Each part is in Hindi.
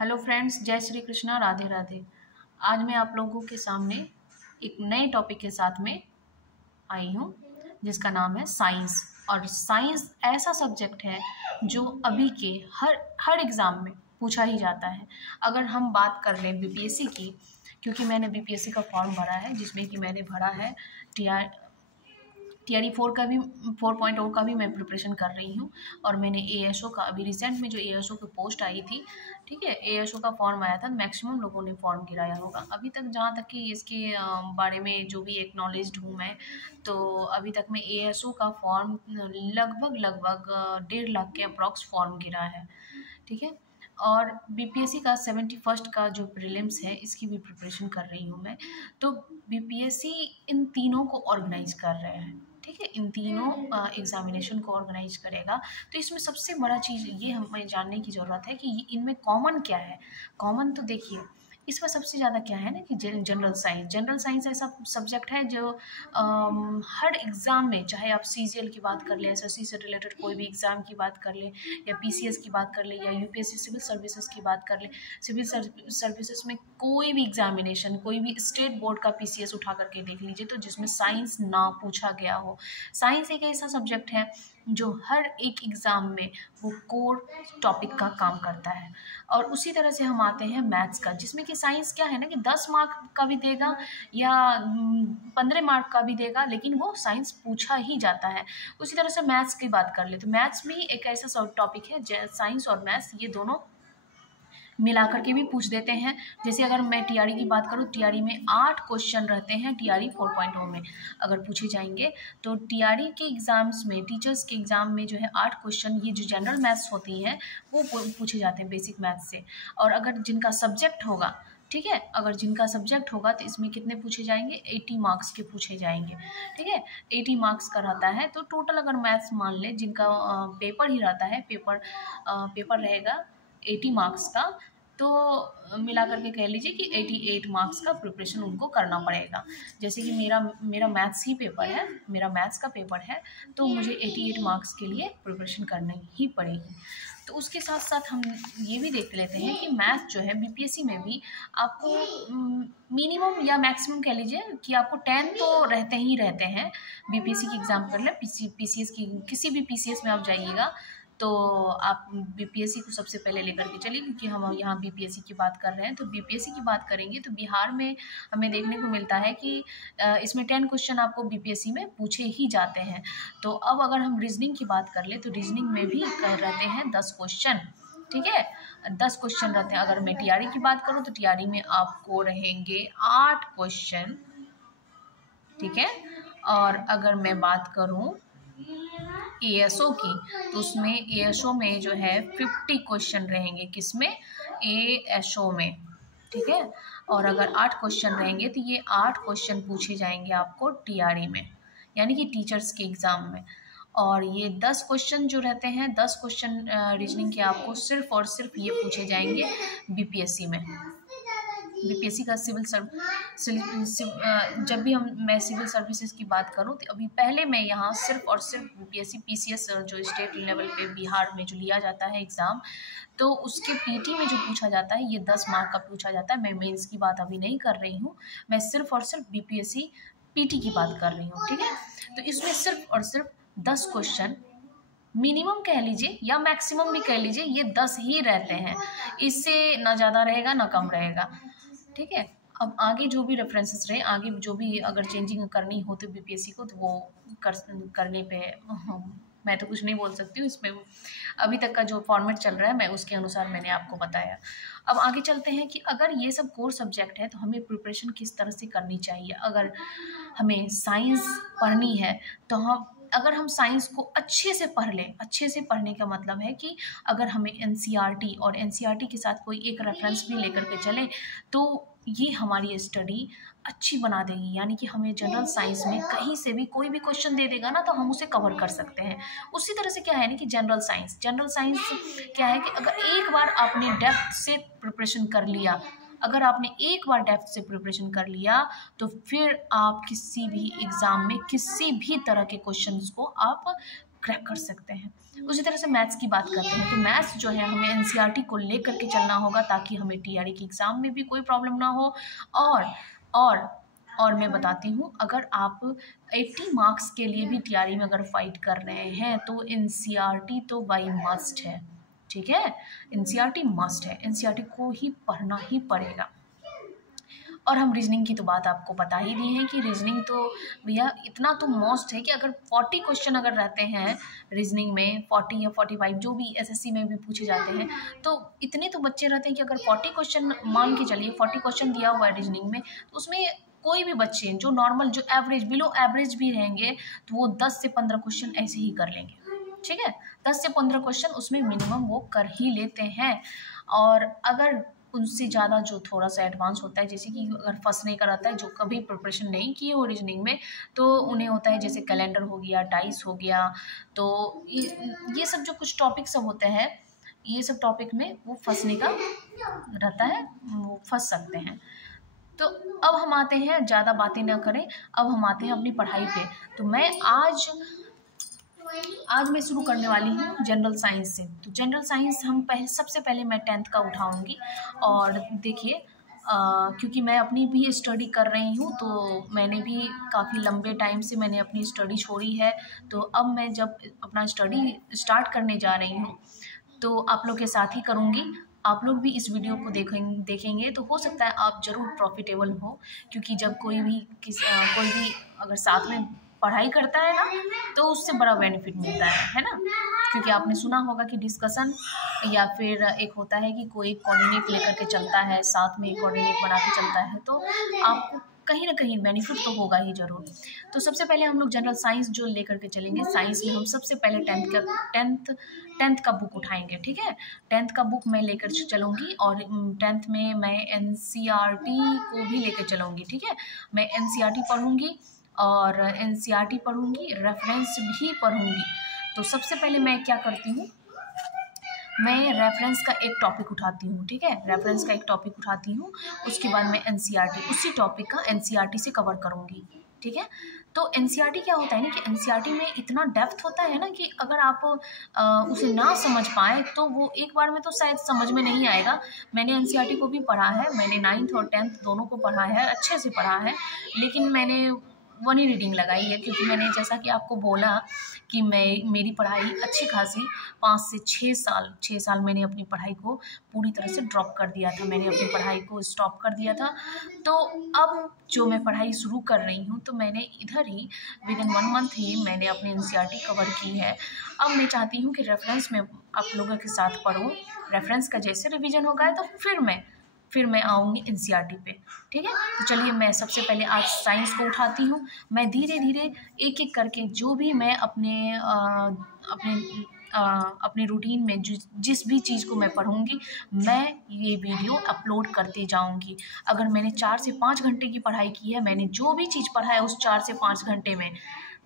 हेलो फ्रेंड्स, जय श्री कृष्णा, राधे राधे। आज मैं आप लोगों के सामने एक नए टॉपिक के साथ में आई हूँ जिसका नाम है साइंस। और साइंस ऐसा सब्जेक्ट है जो अभी के हर एग्ज़ाम में पूछा ही जाता है। अगर हम बात कर लें बीपीएससी की, क्योंकि मैंने बीपीएससी का फॉर्म भरा है जिसमें कि मैंने भरा है टीआरई 4 का भी 4.0 का भी मैं प्रिपरेशन कर रही हूँ। और मैंने एएसओ का अभी रिसेंट में जो एएसओ की पोस्ट आई थी, ठीक है, एएसओ का फॉर्म आया था, मैक्सिमम लोगों ने फॉर्म गिराया होगा। अभी तक जहाँ तक कि इसके बारे में जो भी एक्नॉलेज्ड हूँ मैं, तो अभी तक में एएसओ का फॉर्म लगभग 1.5 लाख के अप्रॉक्स फॉर्म गिरा है, ठीक है। और बीपीएससी का 71st का जो प्रीलिम्स है, इसकी भी प्रिपरेशन कर रही हूँ मैं। तो बीपीएससी इन तीनों को ऑर्गेनाइज कर रहे हैं, ठीक है, इन तीनों एग्जामिनेशन को ऑर्गेनाइज करेगा। तो इसमें सबसे बड़ा चीज़ ये हमें जानने की ज़रूरत है कि इनमें कॉमन क्या है। कॉमन तो देखिए, इसमें सबसे ज़्यादा क्या है ना कि जनरल साइंस ऐसा सब्जेक्ट है जो हर एग्ज़ाम में, चाहे आप सीजीएल की बात कर लें, एसएससी से रिलेटेड कोई भी एग्ज़ाम की बात कर लें, या पीसीएस की बात कर लें, या यूपीएससी सिविल सर्विसेज की बात कर लें, सिविल सर्विसेज में कोई भी एग्जामिनेशन, कोई भी स्टेट बोर्ड का पीसीएस उठा करके देख लीजिए, तो जिसमें साइंस ना पूछा गया हो। साइंस एक ऐसा सब्जेक्ट है जो हर एक एग्ज़ाम में वो कोर टॉपिक का काम करता है। और उसी तरह से हम आते हैं मैथ्स का, जिसमें कि साइंस क्या है ना कि 10 मार्क का भी देगा या 15 मार्क का भी देगा, लेकिन वो साइंस पूछा ही जाता है। उसी तरह से मैथ्स की बात कर ले तो मैथ्स भी एक ऐसा टॉपिक है, साइंस और मैथ्स ये दोनों मिला करके भी पूछ देते हैं। जैसे अगर मैं टीआरई की बात करूँ, टीआरई में 8 क्वेश्चन रहते हैं, टीआरई 4.0 में अगर पूछे जाएंगे तो टीआरई के एग्ज़ाम्स में, टीचर्स के एग्ज़ाम में जो है 8 क्वेश्चन, ये जो जनरल मैथ्स होती हैं वो पूछे जाते हैं बेसिक मैथ्स से। और अगर जिनका सब्जेक्ट होगा, ठीक है, अगर जिनका सब्जेक्ट होगा तो इसमें कितने पूछे जाएंगे, 80 मार्क्स के पूछे जाएंगे, ठीक है। 80 मार्क्स का रहता है। तो टोटल अगर मैथ्स मान लें जिनका पेपर ही रहता है, पेपर रहेगा 80 मार्क्स का, तो मिला करके कह लीजिए कि 88 मार्क्स का प्रिपरेशन उनको करना पड़ेगा। जैसे कि मेरा मैथ्स ही पेपर है, मेरा मैथ्स का पेपर है, तो मुझे 88 मार्क्स के लिए प्रिपरेशन करनी ही पड़ेगी। तो उसके साथ साथ हम ये भी देख लेते हैं कि मैथ जो है बीपीएससी में भी आपको मिनिमम या मैक्सिमम कह लीजिए कि आपको 10 तो रहते ही रहते हैं। बीपीएससी की एग्ज़ाम कर ले, पीसीएस की किसी भी पीसीएस में आप जाइएगा तो आप बीपीएससी को सबसे पहले लेकर के चलिए, क्योंकि हम यहाँ बीपीएससी की बात कर रहे हैं। तो बीपीएससी की बात करेंगे तो बिहार में हमें देखने को मिलता है कि इसमें 10 क्वेश्चन आपको बीपीएससी में पूछे ही जाते हैं। तो अब अगर हम रीजनिंग की बात कर ले तो रीजनिंग में भी रहते हैं 10 क्वेश्चन, ठीक है, 10 क्वेश्चन रहते हैं। अगर मैं टीआरई की बात करूँ तो टीआरई में आपको रहेंगे 8 क्वेश्चन, ठीक है। और अगर मैं बात करूँ एएसओ की, तो उसमें एएसओ में जो है 50 क्वेश्चन रहेंगे, किसमें, एएसओ में, ठीक है। और अगर 8 क्वेश्चन रहेंगे तो ये 8 क्वेश्चन पूछे जाएंगे आपको टीआरई में, यानी कि टीचर्स के एग्ज़ाम में। और ये 10 क्वेश्चन जो रहते हैं, 10 क्वेश्चन रीजनिंग के आपको सिर्फ और सिर्फ ये पूछे जाएंगे बीपीएससी में। बीपीएससी का जब भी मैं सिविल सर्विसेज की बात करूं तो अभी पहले मैं यहाँ सिर्फ और सिर्फ बीपीएससी पीसीएस जो स्टेट लेवल पे बिहार में जो लिया जाता है एग्ज़ाम, तो उसके पीटी में जो पूछा जाता है ये 10 मार्क का पूछा जाता है। मैं मेंस की बात अभी नहीं कर रही हूँ, मैं सिर्फ और सिर्फ बीपीएससी पीटी की बात कर रही हूँ, ठीक है। तो इसमें सिर्फ और सिर्फ 10 क्वेश्चन मिनिमम कह लीजिए या मैक्सिमम भी कह लीजिए, ये 10 ही रहते हैं, इससे ना ज़्यादा रहेगा ना कम रहेगा, ठीक है। अब आगे जो भी रेफरेंसेस रहे, आगे जो भी अगर चेंजिंग करनी हो तो बीपीएससी को, तो वो करने पे मैं तो कुछ नहीं बोल सकती हूँ। इसमें अभी तक का जो फॉर्मेट चल रहा है मैं उसके अनुसार मैंने आपको बताया। अब आगे चलते हैं कि अगर ये सब कोर सब्जेक्ट है तो हमें प्रिपरेशन किस तरह से करनी चाहिए। अगर हमें साइंस पढ़नी है तो अगर हम साइंस को अच्छे से पढ़ लें, अच्छे से पढ़ने का मतलब है कि अगर हमें एनसीईआरटी और एनसीईआरटी के साथ कोई एक रेफरेंस भी लेकर के चले तो ये हमारी स्टडी अच्छी बना देगी। यानी कि हमें जनरल साइंस में कहीं से भी कोई भी क्वेश्चन दे देगा ना तो हम उसे कवर कर सकते हैं। उसी तरह से क्या है ना कि जनरल साइंस क्या है कि अगर एक बार आपने डेप्थ से प्रिपरेशन कर लिया, अगर आपने एक बार डेप्थ से प्रिपरेशन कर लिया तो फिर आप किसी भी एग्ज़ाम में किसी भी तरह के क्वेश्चंस को आप क्रैक कर सकते हैं। उसी तरह से मैथ्स की बात करते हैं तो मैथ्स जो है हमें एनसीईआरटी को लेकर के चलना होगा ताकि हमें टीआरई के एग्ज़ाम में भी कोई प्रॉब्लम ना हो। और और मैं बताती हूँ, अगर आप 80 मार्क्स के लिए भी टीआरई में अगर फाइट कर रहे हैं तो एनसीईआरटी तो बाई मस्ट है, ठीक है। एनसीईआरटी मस्ट है, एनसीईआरटी को ही पढ़ना ही पड़ेगा। और हम रीजनिंग की तो बात आपको बता ही दी है कि रीजनिंग तो भैया इतना तो मोस्ट है कि अगर 40 क्वेश्चन अगर रहते हैं रीजनिंग में, 40 या 45 जो भी एसएससी में भी पूछे जाते हैं, तो इतने तो बच्चे रहते हैं कि अगर 40 क्वेश्चन मान के चलिए, 40 क्वेश्चन दिया हुआ है रीजनिंग में, तो उसमें कोई भी बच्चे जो नॉर्मल, जो एवरेज, बिलो एवरेज भी रहेंगे तो वो 10 से 15 क्वेश्चन ऐसे ही कर लेंगे, ठीक है। 10 से 15 क्वेश्चन उसमें मिनिमम वो कर ही लेते हैं। और अगर उनसे ज़्यादा जो थोड़ा सा एडवांस होता है, जैसे कि अगर फंसने का रहता है, जो कभी प्रिपरेशन नहीं किए हो रीजनिंग में, तो उन्हें होता है जैसे कैलेंडर हो गया, डाइस हो गया, तो ये सब जो कुछ टॉपिक सब होते हैं, ये सब टॉपिक में वो फंसने का रहता है, वो फंस सकते हैं। तो अब हम आते हैं, ज़्यादा बातें ना करें, अब हम आते हैं अपनी पढ़ाई पे। तो मैं आज मैं शुरू करने वाली हूँ जनरल साइंस से। तो जनरल साइंस हम सबसे पहले मैं 10th का उठाऊँगी। और देखिए, क्योंकि मैं अपनी भी स्टडी कर रही हूँ, तो मैंने भी काफ़ी लंबे टाइम से मैंने अपनी स्टडी छोड़ी है। तो अब मैं जब अपना स्टडी स्टार्ट करने जा रही हूँ तो आप लोग के साथ ही करूँगी। आप लोग भी इस वीडियो को देखेंगे तो हो सकता है आप ज़रूर प्रॉफिटेबल हो, क्योंकि जब कोई भी अगर साथ में पढ़ाई करता है ना, तो उससे बड़ा बेनिफिट मिलता है ना। क्योंकि आपने सुना होगा कि डिस्कशन, या फिर एक होता है कि कोई कोऑर्डिनेट लेकर के चलता है, साथ में कोऑर्डिनेट बना के चलता है, तो आपको कहीं ना कहीं बेनिफिट तो होगा ही ज़रूर। तो सबसे पहले हम लोग जनरल साइंस जो लेकर के चलेंगे, साइंस में हम सबसे पहले टेंथ का बुक उठाएंगे, ठीक है। 10th का बुक मैं लेकर चलूँगी, और 10th में मैं एनसीईआरटी को भी लेकर चलूँगी, ठीक है। मैं एनसीईआरटी पढ़ूँगी, और एनसीईआरटी पढ़ूँगी, रेफरेंस भी पढ़ूँगी। तो सबसे पहले मैं क्या करती हूँ, मैं रेफरेंस का एक टॉपिक उठाती हूँ, ठीक है। रेफरेंस का एक टॉपिक उठाती हूँ, उसके बाद मैं एनसीईआरटी उसी टॉपिक का एनसीईआरटी से कवर करूँगी, ठीक है। तो एनसीईआरटी क्या होता है ना कि एनसीईआरटी में इतना डेप्थ होता है ना कि अगर आप उसे ना समझ पाए तो वो एक बार में तो शायद समझ में नहीं आएगा। मैंने एनसीईआरटी को भी पढ़ा है, मैंने 9th और 10th दोनों को पढ़ा है, अच्छे से पढ़ा है, लेकिन मैंने 1 ही रीडिंग लगाई है, क्योंकि मैंने जैसा कि आपको बोला कि मेरी पढ़ाई अच्छी खासी 5 से 6 साल मैंने अपनी पढ़ाई को पूरी तरह से ड्रॉप कर दिया था, मैंने अपनी पढ़ाई को स्टॉप कर दिया था। तो अब जो मैं पढ़ाई शुरू कर रही हूँ, तो मैंने इधर ही विदिन 1 मंथ ही मैंने अपनी एनसीईआरटी कवर की है। अब मैं चाहती हूँ कि रेफरेंस में आप लोगों के साथ पढूँ, रेफरेंस का जैसे रिवीजन होगा तो फिर मैं आऊँगी एनसीईआरटी पे, ठीक है। तो चलिए, मैं सबसे पहले आज साइंस को उठाती हूँ। मैं धीरे धीरे एक एक करके जो भी मैं अपने रूटीन में जिस भी चीज़ को मैं पढ़ूंगी, मैं ये वीडियो अपलोड करते जाऊंगी। अगर मैंने 4 से 5 घंटे की पढ़ाई की है, मैंने जो भी चीज़ पढ़ा है उस 4 से 5 घंटे में,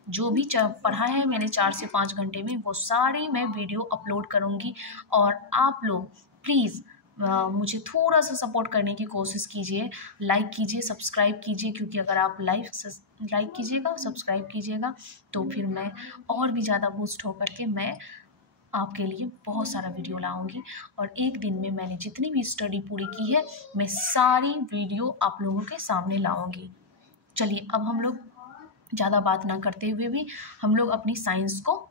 जो भी पढ़ा है मैंने 4 से 5 घंटे में, वो सारी मैं वीडियो अपलोड करूंगी। और आप लोग प्लीज़ मुझे थोड़ा सा सपोर्ट करने की कोशिश कीजिए, लाइक कीजिए, सब्सक्राइब कीजिए, क्योंकि अगर आप लाइक कीजिएगा, सब्सक्राइब कीजिएगा, तो फिर मैं और भी ज़्यादा बूस्ट होकर के मैं आपके लिए बहुत सारा वीडियो लाऊंगी। और एक दिन में मैंने जितनी भी स्टडी पूरी की है, मैं सारी वीडियो आप लोगों के सामने लाऊंगी। चलिए, अब हम लोग ज़्यादा बात ना करते हुए भी हम लोग अपनी साइंस को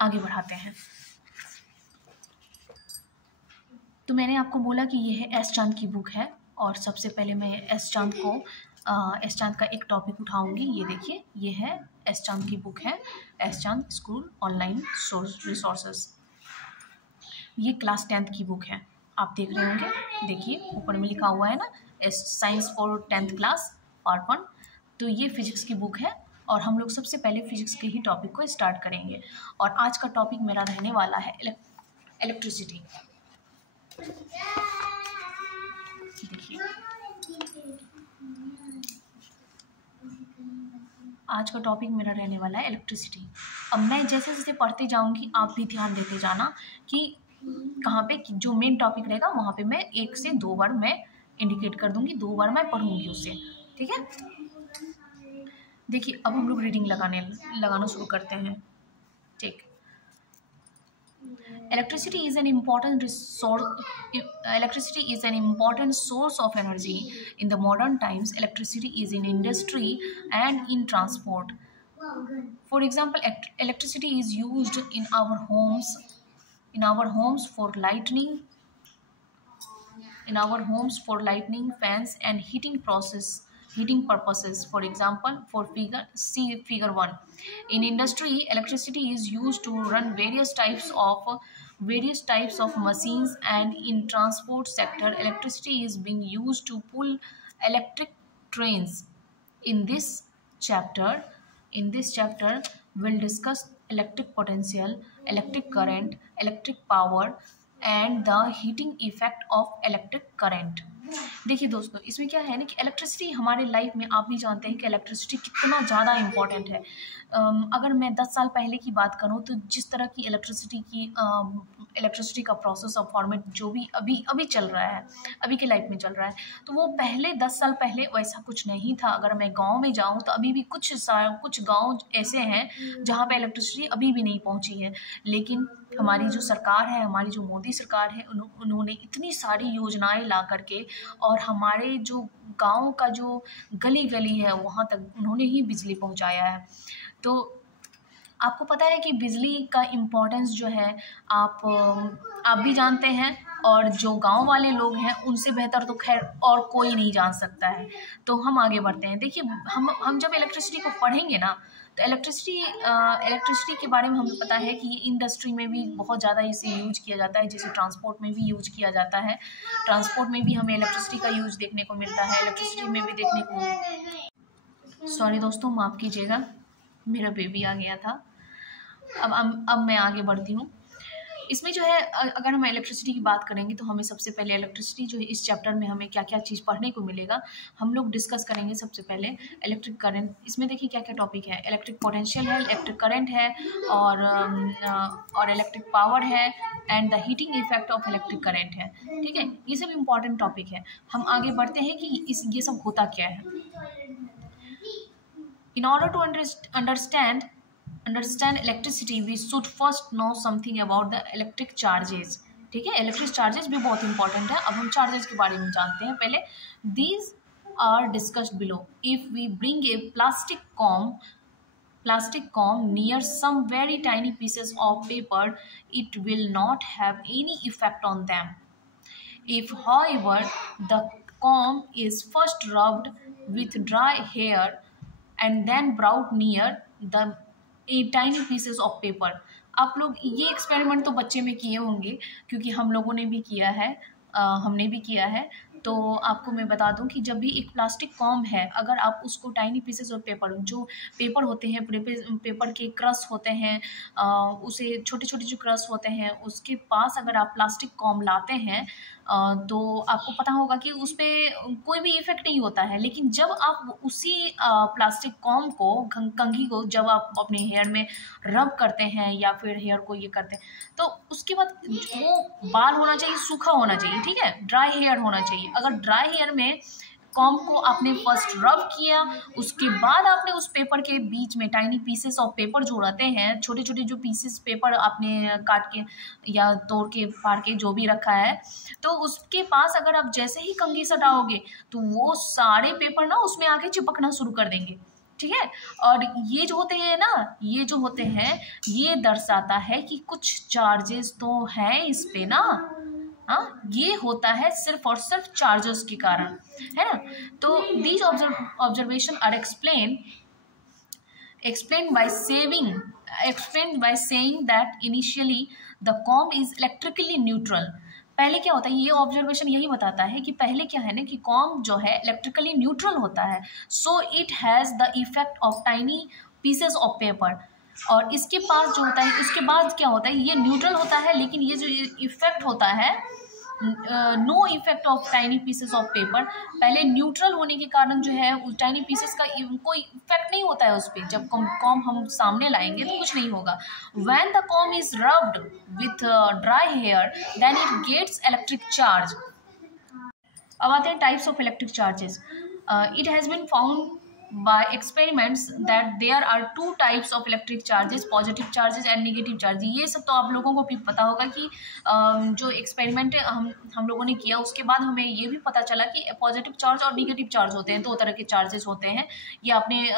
आगे बढ़ाते हैं। तो मैंने आपको बोला कि ये है एस चांद की बुक है, और सबसे पहले मैं एस चांद का एक टॉपिक उठाऊंगी। ये देखिए, ये है एस चांद की बुक है, एस चांद स्कूल ऑनलाइन रिसोर्सेस। ये क्लास 10th की बुक है, आप देख रहे होंगे, देखिए ऊपर में लिखा हुआ है ना, S science for 10th class part 1। तो ये फिजिक्स की बुक है, और हम लोग सबसे पहले फिजिक्स के ही टॉपिक को स्टार्ट करेंगे। और आज का टॉपिक मेरा रहने वाला है इलेक्ट्रिसिटी। देखिए, आज का टॉपिक मेरा रहने वाला है इलेक्ट्रिसिटी। अब मैं जैसे जैसे पढ़ते जाऊंगी, आप भी ध्यान देते जाना कि कहाँ पे जो मेन टॉपिक रहेगा वहाँ पे मैं 1 से 2 बार मैं इंडिकेट कर दूंगी, 2 बार मैं पढ़ूंगी उसे, ठीक है। देखिए, अब हम लोग रीडिंग लगाना शुरू करते हैं, ठीक। Electricity is an important resource. Electricity is an important source of energy in the modern times. Electricity is in industry and in transport. For example, electricity is used in our homes, for lighting, fans and heating purposes. For example, for figure 1, in industry, electricity is used to run various types of machines, and in transport sector, electricity is being used to pull electric trains. In this chapter, we'll discuss electric potential, electric current, electric power and the heating effect of electric current. देखिए दोस्तों, इसमें क्या है ना कि इलेक्ट्रिसिटी हमारे लाइफ में, आप भी जानते हैं कि इलेक्ट्रिसिटी कितना ज़्यादा इम्पोर्टेंट है। अगर मैं 10 साल पहले की बात करूं तो जिस तरह की इलेक्ट्रिसिटी का प्रोसेस और फॉर्मेट जो भी अभी चल रहा है, अभी के लाइफ में चल रहा है, तो वो पहले 10 साल पहले वैसा कुछ नहीं था। अगर मैं गांव में जाऊं तो अभी भी कुछ गांव ऐसे हैं जहां पे इलेक्ट्रिसिटी अभी भी नहीं पहुंची है। लेकिन हमारी जो सरकार है, हमारी जो मोदी सरकार है, उन्होंने इतनी सारी योजनाएं ला करके और हमारे जो गांव का जो गली गली है वहाँ तक उन्होंने ही बिजली पहुँचाया है। तो आपको पता है कि बिजली का इम्पोर्टेंस जो है आप भी जानते हैं, और जो गांव वाले लोग हैं उनसे बेहतर तो खैर और कोई नहीं जान सकता है। तो हम आगे बढ़ते हैं। देखिए, हम जब इलेक्ट्रिसिटी को पढ़ेंगे ना, तो इलेक्ट्रिसिटी के बारे में हमें पता है कि इंडस्ट्री में भी बहुत ज़्यादा इसे यूज किया जाता है, जैसे ट्रांसपोर्ट में भी यूज किया जाता है। ट्रांसपोर्ट में भी हमें इलेक्ट्रिसिटी का यूज देखने को मिलता है। इलेक्ट्रिसिटी में भी देखने को, सॉरी दोस्तों, माफ़ कीजिएगा, मेरा बेबी आ गया था। अब मैं आगे बढ़ती हूँ। इसमें जो है, अगर हम इलेक्ट्रिसिटी की बात करेंगे तो हमें सबसे पहले इलेक्ट्रिसिटी जो है इस चैप्टर में हमें क्या क्या चीज़ पढ़ने को मिलेगा, हम लोग डिस्कस करेंगे। सबसे पहले इलेक्ट्रिक करंट, इसमें देखिए क्या क्या टॉपिक है। इलेक्ट्रिक पोटेंशियल है, इलेक्ट्रिक करंट है, और इलेक्ट्रिक पावर है, and the heating effect of electric current है। ठीक है, ये सब इम्पॉर्टेंट टॉपिक है। हम आगे बढ़ते हैं कि ये सब होता क्या है। In order to understand electricity we should first know something about the electric charges. ठीक है, इलेक्ट्रिक चार्जेस भी बहुत इंपॉर्टेंट है। अब हम चार्जेस के बारे में जानते हैं। पहले these are discussed below. If we bring a plastic comb near some very tiny pieces of paper, it will not have any effect on them. If, however, the comb is first rubbed with dry hair and then brought near the tiny pieces of paper. आप लोग ये एक्सपेरिमेंट तो बच्चे में किए होंगे, क्योंकि हम लोगों ने भी किया है, हमने भी किया है। तो आपको मैं बता दूं कि जब भी एक प्लास्टिक कॉम है, अगर आप उसको टाइनी पीसेस ऑफ पेपर, जो पेपर होते हैं, पेपर के क्रस होते हैं, उसे छोटे छोटे जो क्रस होते हैं, उसके पास अगर आप प्लास्टिक कॉम लाते हैं तो आपको पता होगा कि उस पर कोई भी इफेक्ट नहीं होता है। लेकिन जब आप उसी प्लास्टिक कॉम को, कंघी को, जब आप अपने हेयर में रब करते हैं या फिर हेयर को ये करते हैं, तो उसके बाद वो बाल होना चाहिए, सूखा होना चाहिए। ठीक है, ड्राई हेयर होना चाहिए। अगर ड्राई हेयर में कॉम को आपने फर्स्ट रब किया, उसके बाद आपने उस पेपर के बीच में टाइनी पीसेस ऑफ पेपर जो रहते हैं, छोटे छोटे जो पीसेस पेपर आपने काट के या तोड़ के फाड़ के जो भी रखा है, तो उसके पास अगर आप जैसे ही कंघी सटाओगे तो वो सारे पेपर ना उसमें आके चिपकना शुरू कर देंगे। ठीक है, और ये जो होते हैं ना, ये दर्शाता है कि कुछ चार्जेस तो है इस पे ना। हाँ, ये होता है सिर्फ और सिर्फ चार्जेस के कारण, है ना। तो these observation are explain by saying that initially the comb is electrically neutral। पहले क्या होता है, ये ऑब्जर्वेशन यही बताता है कि पहले क्या है ना कि कॉम जो है इलेक्ट्रिकली न्यूट्रल होता है, so it has the effect of tiny pieces of paper. और इसके पास जो होता है, इसके बाद क्या होता है, ये न्यूट्रल होता है, लेकिन ये जो इफेक्ट होता है, no effect of tiny pieces of paper. पहले न्यूट्रल होने के कारण जो है उस टाइनी पीसेस का कोई इफेक्ट नहीं होता है उस पर। जब कॉम हम सामने लाएंगे तो कुछ नहीं होगा। When the comb is rubbed with dry hair then it gets electric charge. अब आते हैं types of electric charges. It has been found by experiments that there are two types of electric charges, positive charges and negative charges। ये सब तो आप लोगों को भी पता होगा कि जो एक्सपेरिमेंट हम लोगों ने किया उसके बाद हमें ये भी पता चला कि पॉजिटिव चार्ज और निगेटिव चार्ज होते हैं, दो तरह के चार्जेस होते हैं। ये आपने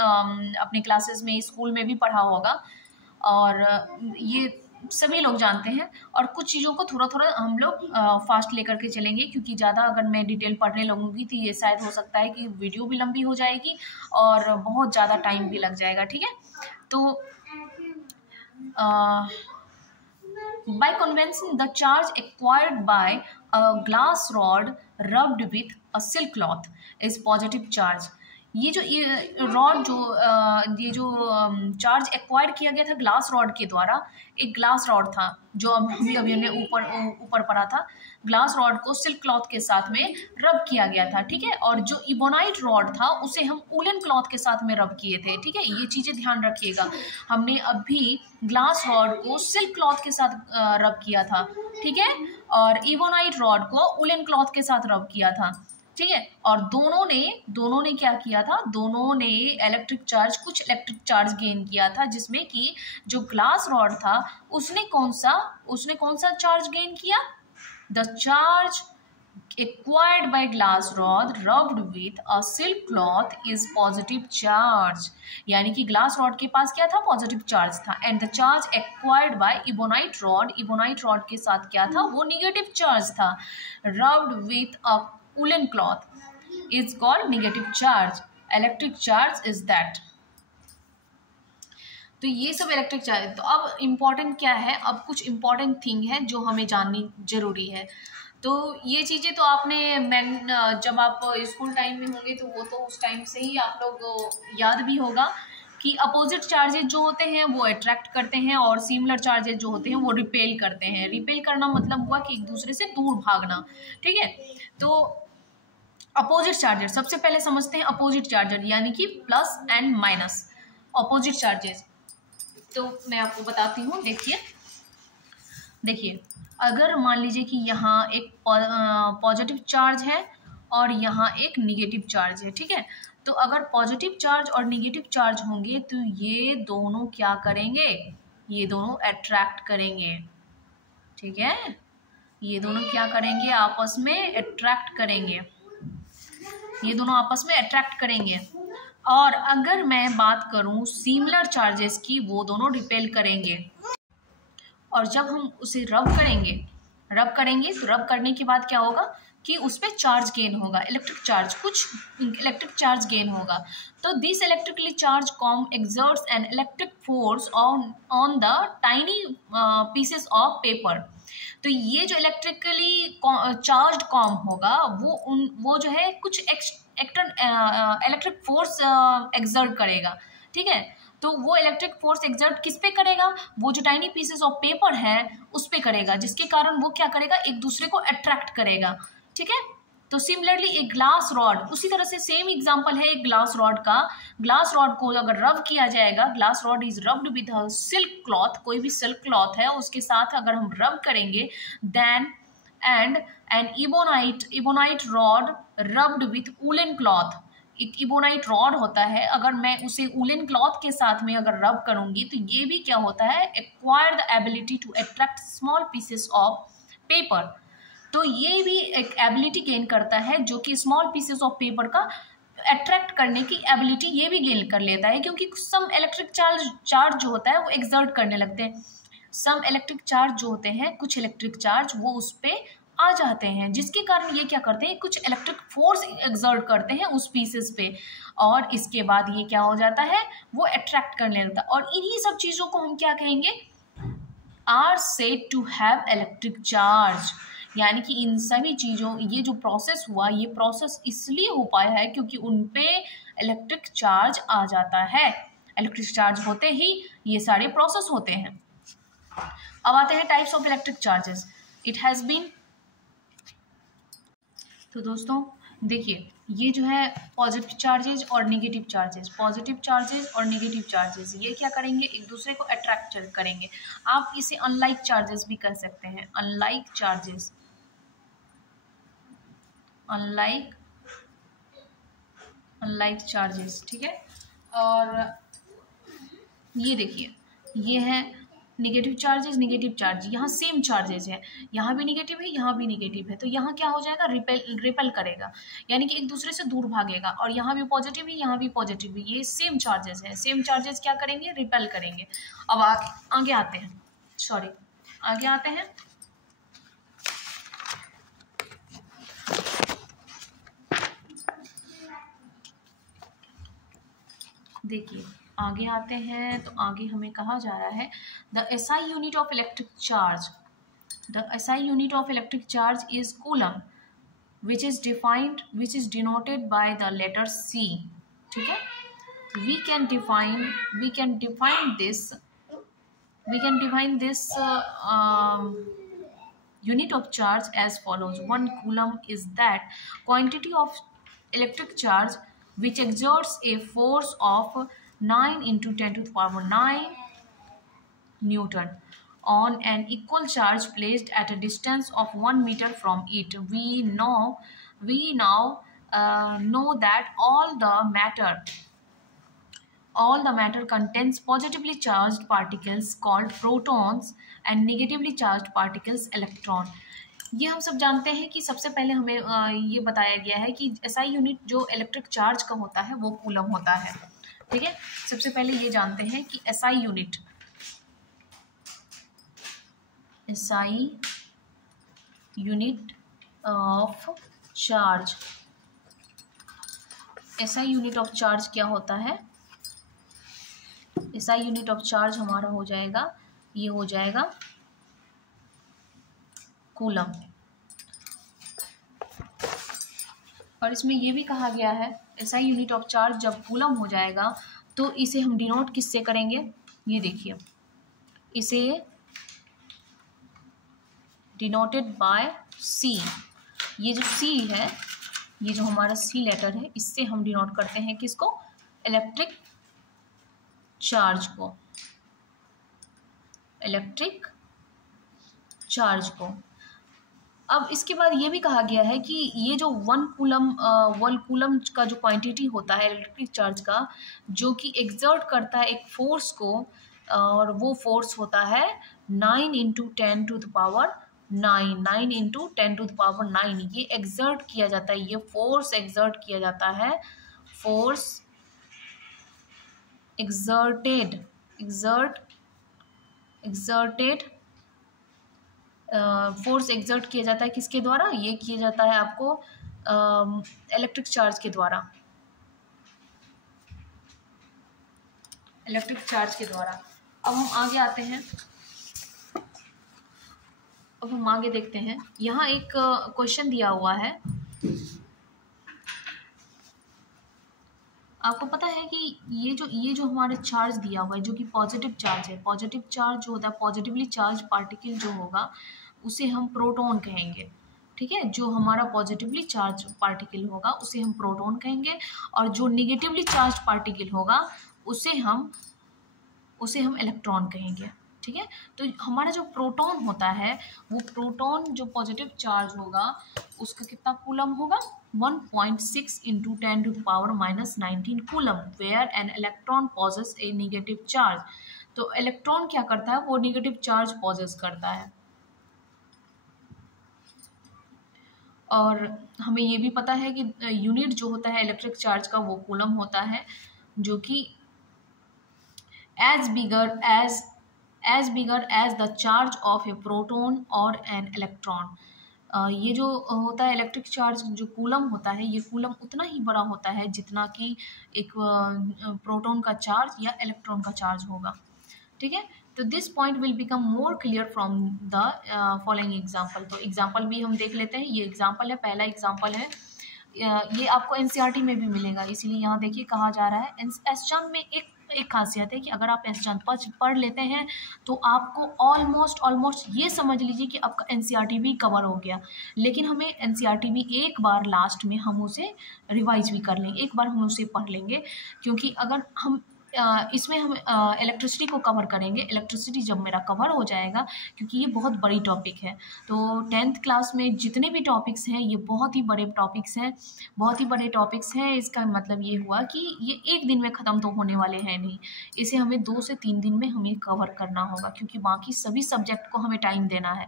अपने क्लासेस में स्कूल में भी पढ़ा होगा और ये सभी लोग जानते हैं। और कुछ चीज़ों को थोड़ा थोड़ा हम लोग फास्ट लेकर के चलेंगे, क्योंकि ज़्यादा अगर मैं डिटेल पढ़ने लगूंगी तो ये शायद हो सकता है कि वीडियो भी लंबी हो जाएगी और बहुत ज़्यादा टाइम भी लग जाएगा, ठीक है। तो by convention the charge acquired by a glass rod rubbed with a silk cloth is positive charge। ये जो रॉड ये जो चार्ज एक्वायर किया गया था ग्लास रॉड के द्वारा, एक ग्लास रॉड था जो अभी हमने ऊपर पढ़ा था, ग्लास रॉड को सिल्क क्लॉथ के साथ में रब किया गया था, ठीक है। और जो इबोनाइट रॉड था उसे हम वूलन क्लॉथ के साथ में रब किए थे, ठीक है। ये चीज़ें ध्यान रखिएगा, हमने अभी ग्लास रॉड को सिल्क क्लॉथ के साथ रब किया था, ठीक है, और इबोनाइट रॉड को वूलन क्लॉथ के साथ रब किया था, ठीक है। और दोनों ने क्या किया था, दोनों ने कुछ इलेक्ट्रिक चार्ज गेन किया था, जिसमें कि जो ग्लास रॉड था उसने कौन सा चार्ज गेन किया, the charge acquired by glass rod rubbed with a silk cloth is positive charge। यानी कि ग्लास रॉड के पास क्या था, पॉजिटिव चार्ज था। And the charge acquired by ebonite rod के साथ क्या था, वो निगेटिव चार्ज था। rubbed with a woolen cloth is called negative charge। Electric charge is that. तो ये सब इलेक्ट्रिक चार्ज। तो अब इम्पॉर्टेंट क्या है, अब कुछ इम्पॉर्टेंट थिंग है जो हमें जाननी जरूरी है। तो ये चीज़ें तो आपने जब आप स्कूल टाइम में होंगे तो वो तो उस टाइम से ही आप लोग याद भी होगा कि अपोजिट चार्जेज जो होते हैं वो अट्रैक्ट करते हैं और सिमिलर चार्जेज जो होते हैं वो रिपेल करते हैं। रिपेल करना मतलब हुआ कि एक दूसरे से दूर भागना, ठीक है। तो अपोजिट चार्जर सबसे पहले समझते हैं, अपोजिट चार्जर यानी कि plus and minus opposite charges. तो मैं आपको बताती हूँ, देखिए अगर मान लीजिए कि यहाँ एक पॉजिटिव चार्ज है और यहाँ एक निगेटिव चार्ज है, ठीक है। तो अगर पॉजिटिव चार्ज और निगेटिव चार्ज होंगे तो ये दोनों क्या करेंगे, ये दोनों अट्रैक्ट करेंगे, ठीक है। ये दोनों क्या करेंगे, आपस में अट्रैक्ट करेंगे, ये दोनों आपस में अट्रैक्ट करेंगे। और अगर मैं बात करूं सिमिलर चार्जेस की, वो दोनों रिपेल करेंगे। और जब हम उसे रब करेंगे तो रब करने के बाद क्या होगा कि उस पर चार्ज गेन होगा, कुछ इलेक्ट्रिक चार्ज गेन होगा। तो this electrically charge com exerts an electric force on the tiny pieces of paper. तो ये जो इलेक्ट्रिकली चार्ज कॉम होगा वो जो है कुछ इलेक्ट्रिक फोर्स एक्सर्ट करेगा, ठीक है। तो वो इलेक्ट्रिक फोर्स एक्सर्ट किस पे करेगा, वो जो टाइनी पीसेस ऑफ पेपर है उस पे करेगा, जिसके कारण वो क्या करेगा, एक दूसरे को अट्रैक्ट करेगा, ठीक है। तो सिमिलरली एक ग्लास रॉड, उसी तरह से सेम एग्जांपल है एक ग्लास रॉड का। ग्लास रॉड को अगर रब किया जाएगा, glass rod is rubbed with silk cloth, कोई भी सिल्क क्लॉथ है उसके साथ अगर हम रब करेंगे, then and an ebonite rod rubbed with woollen cloth. एक इबोनाइट रॉड होता है, अगर मैं उसे वूलन क्लॉथ के साथ में अगर रब करूंगी तो ये भी क्या होता है, acquire the ability to attract small pieces of paper. तो ये भी एक एबिलिटी गेन करता है जो कि स्मॉल पीसेस ऑफ पेपर का अट्रैक्ट करने की एबिलिटी ये भी गेन कर लेता है, क्योंकि सम इलेक्ट्रिक चार्ज जो होता है वो एक्सर्ट करने लगते हैं। सम इलेक्ट्रिक चार्ज जो होते हैं, कुछ इलेक्ट्रिक चार्ज वो उस पर आ जाते हैं, जिसके कारण ये क्या करते हैं, कुछ इलेक्ट्रिक फोर्स एक्सर्ट करते हैं उस पीसेस पे, और इसके बाद ये क्या हो जाता है, वो अट्रैक्ट करने लगता है। और इन्हीं सब चीज़ों को हम क्या कहेंगे, are said to have electric charge. यानी कि इन सभी चीज़ों, ये जो प्रोसेस हुआ, ये प्रोसेस इसलिए हो पाया है क्योंकि उन पे इलेक्ट्रिक चार्ज आ जाता है। इलेक्ट्रिक चार्ज होते ही ये सारे प्रोसेस होते हैं। अब आते हैं types of electric charges. It has been, तो दोस्तों देखिए ये जो है पॉजिटिव चार्जेस और नेगेटिव चार्जेस, ये क्या करेंगे, एक दूसरे को अट्रैक्ट करेंगे। आप इसे अनलाइक चार्जेस भी कह सकते हैं, अनलाइक अनलाइक चार्जेस, ठीक है। और ये देखिए, ये है नेगेटिव चार्जेस, नेगेटिव चार्ज, यहाँ सेम चार्जेस है, यहाँ भी नेगेटिव है, यहाँ भी नेगेटिव है, तो यहाँ क्या हो जाएगा, रिपेल करेगा, यानी कि एक दूसरे से दूर भागेगा। और यहाँ भी पॉजिटिव है, यहाँ भी पॉजिटिव है, ये सेम चार्जेस है, सेम चार्जेस क्या करेंगे, रिपेल करेंगे। अब आगे आते हैं, सॉरी आगे आते हैं। देखिए आगे आते हैं, तो आगे हमें कहा जा रहा है the SI unit of electric charge, the SI unit of electric charge is coulomb which is denoted by the letter C, ठीक है। we can define this unit of charge as follows. 1 coulomb is that quantity of electric charge which exerts a force of 9 into 10 to the power 9 Newton on an equal charge placed at a distance of 1 meter from it. We now know that all the matter contains positively charged particles called protons and negatively charged particles electron. ये हम सब जानते हैं कि सबसे पहले हमें ये बताया गया है कि एसआई यूनिट जो इलेक्ट्रिक चार्ज का होता है वो कूलम होता है, ठीक है। सबसे पहले ये जानते हैं कि SI unit of charge, SI unit of charge क्या होता है। एसआई यूनिट ऑफ चार्ज हमारा हो जाएगा, ये हो जाएगा कूलम। और इसमें ये भी कहा गया है एसआई यूनिट ऑफ चार्ज जब कूलम हो जाएगा तो इसे हम डिनोट किससे करेंगे, ये देखिए, इसे डिनोटेड बाय सी। ये जो सी है, ये जो हमारा सी लेटर है, इससे हम डिनोट करते हैं किसको, इलेक्ट्रिक चार्ज को, इलेक्ट्रिक चार्ज को। अब इसके बाद ये भी कहा गया है कि ये जो 1 कूलम का जो क्वांटिटी होता है इलेक्ट्रिक चार्ज का, जो कि एक्सर्ट करता है एक फोर्स को, और वो फोर्स होता है 9 into 10 to the power 9 into 10 to the power 9। ये एक्सर्ट किया जाता है, ये फोर्स एक्सर्ट किया जाता है, फोर्स एक्सर्टेड फोर्स एक्सर्ट किया जाता है किसके द्वारा, ये किया जाता है आपको इलेक्ट्रिक चार्ज के द्वारा, इलेक्ट्रिक चार्ज के द्वारा। अब हम आगे आते हैं, अब हम आगे देखते हैं। यहाँ एक क्वेश्चन दिया हुआ है, आपको पता है कि ये जो हमारा चार्ज दिया हुआ है जो कि पॉजिटिव चार्ज है, पॉजिटिव चार्ज जो होता है, पॉजिटिवली चार्ज पार्टिकल जो होगा उसे हम प्रोटॉन कहेंगे, ठीक है। जो हमारा पॉजिटिवली चार्ज पार्टिकल होगा उसे हम प्रोटॉन कहेंगे, और जो निगेटिवली चार्ज पार्टिकल होगा उसे हम इलेक्ट्रॉन कहेंगे, ठीक है। तो हमारा जो प्रोटॉन होता है, वो प्रोटॉन जो पॉजिटिव चार्ज होगा उसका कितना कूलम होगा, 1.6 into 10 to the power -19 coulomb, where an electron possess a negative charge. तो इलेक्ट्रॉन क्या करता है, वो नेगेटिव चार्ज पॉजेस करता है। और हमें ये भी पता है कि यूनिट जो होता है इलेक्ट्रिक चार्ज का वो कूलम होता है, जो कि as bigger as the charge of a proton or an electron। ये जो होता है इलेक्ट्रिक चार्ज जो कूलम होता है, ये कूलम उतना ही बड़ा होता है जितना कि एक प्रोटॉन का चार्ज या इलेक्ट्रॉन का चार्ज होगा, ठीक है। तो this point will become more clear from the following example. तो एग्जाम्पल भी हम देख लेते हैं। ये एग्जाम्पल है, पहला एग्जाम्पल है, ये आपको एनसीईआरटी में भी मिलेगा, इसीलिए यहाँ देखिए कहा जा रहा है एसचांद में एक खासियत है कि अगर आप एसचांद पढ़ लेते हैं तो आपको ऑलमोस्ट ये समझ लीजिए कि आपका एनसीईआरटी भी कवर हो गया। लेकिन हमें एनसीईआरटी भी एक बार लास्ट में हम उसे रिवाइज भी कर लेंगे, एक बार हम उसे पढ़ लेंगे, क्योंकि अगर हम इसमें हम इलेक्ट्रिसिटी को कवर करेंगे। इलेक्ट्रिसिटी जब मेरा कवर हो जाएगा, क्योंकि ये बहुत बड़ी टॉपिक है, तो 10th क्लास में जितने भी टॉपिक्स हैं ये बहुत ही बड़े टॉपिक्स हैं, बहुत ही बड़े टॉपिक्स हैं। इसका मतलब ये हुआ कि ये एक दिन में ख़त्म तो होने वाले हैं नहीं, इसे हमें 2 से 3 दिन में हमें कवर करना होगा, क्योंकि बाकी सभी सब्जेक्ट को हमें टाइम देना है।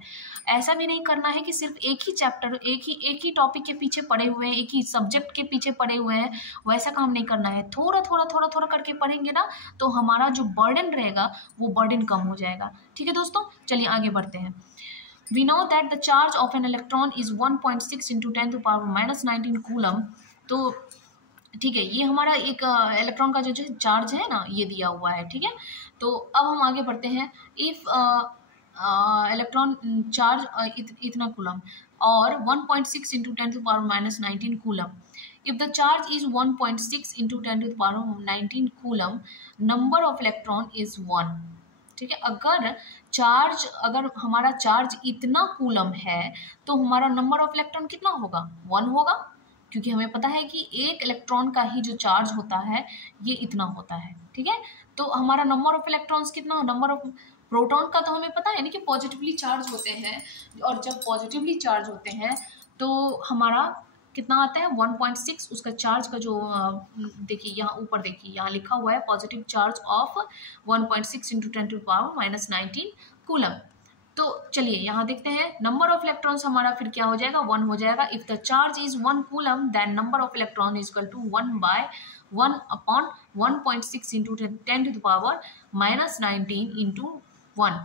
ऐसा भी नहीं करना है कि सिर्फ एक ही चैप्टर, एक ही टॉपिक के पीछे पड़े हुए हैं, एक ही सब्जेक्ट के पीछे पड़े हुए हैं, वैसा काम नहीं करना है। थोड़ा थोड़ा करके पढ़ेंगे ना, तो हमारा जो बर्डन रहेगा वो बर्डन कम हो जाएगा। ठीक है दोस्तों, चलिए आगे बढ़ते हैं। We know that the charge of an electron is 1.6 into 10 to power minus 19 coulomb. तो ठीक है, ये हमारा एक इलेक्ट्रॉन का जो चार्ज है ना, ये दिया हुआ है। ठीक है, तो अब हम आगे बढ़ते हैं। इफ इलेक्ट्रॉन चार्ज इतना कूलम और 1.6 into 10 to power minus 19 coulomb. If the charge is 1.6 into 10 to the power 19 coulomb, number of electron is 1। ठीक है, अगर हमारा चार्ज इतना कूलम है तो हमारा नंबर ऑफ इलेक्ट्रॉन कितना होगा? 1 होगा, क्योंकि हमें पता है कि एक इलेक्ट्रॉन का ही जो चार्ज होता है ये इतना होता है। ठीक है, तो हमारा नंबर ऑफ इलेक्ट्रॉन्स कितना? नंबर ऑफ प्रोटॉन का तो हमें पता है ना कि पॉजिटिवली चार्ज होते हैं, और जब पॉजिटिवली चार्ज होते हैं तो हमारा कितना आता है? 1.6। उसका चार्ज का जो देखिए यहाँ ऊपर देखिए, यहाँ लिखा हुआ है positive charge of 1.6 into 10 to the power minus 19 coulomb. तो चलिए यहाँ देखते हैं, नंबर ऑफ इलेक्ट्रॉन्स हमारा फिर क्या हो जाएगा? 1 हो जाएगा। If the charge is 1 coulomb then number of electron is equal to 1/1 upon 1.6 into 10 to the power minus 19 into 1।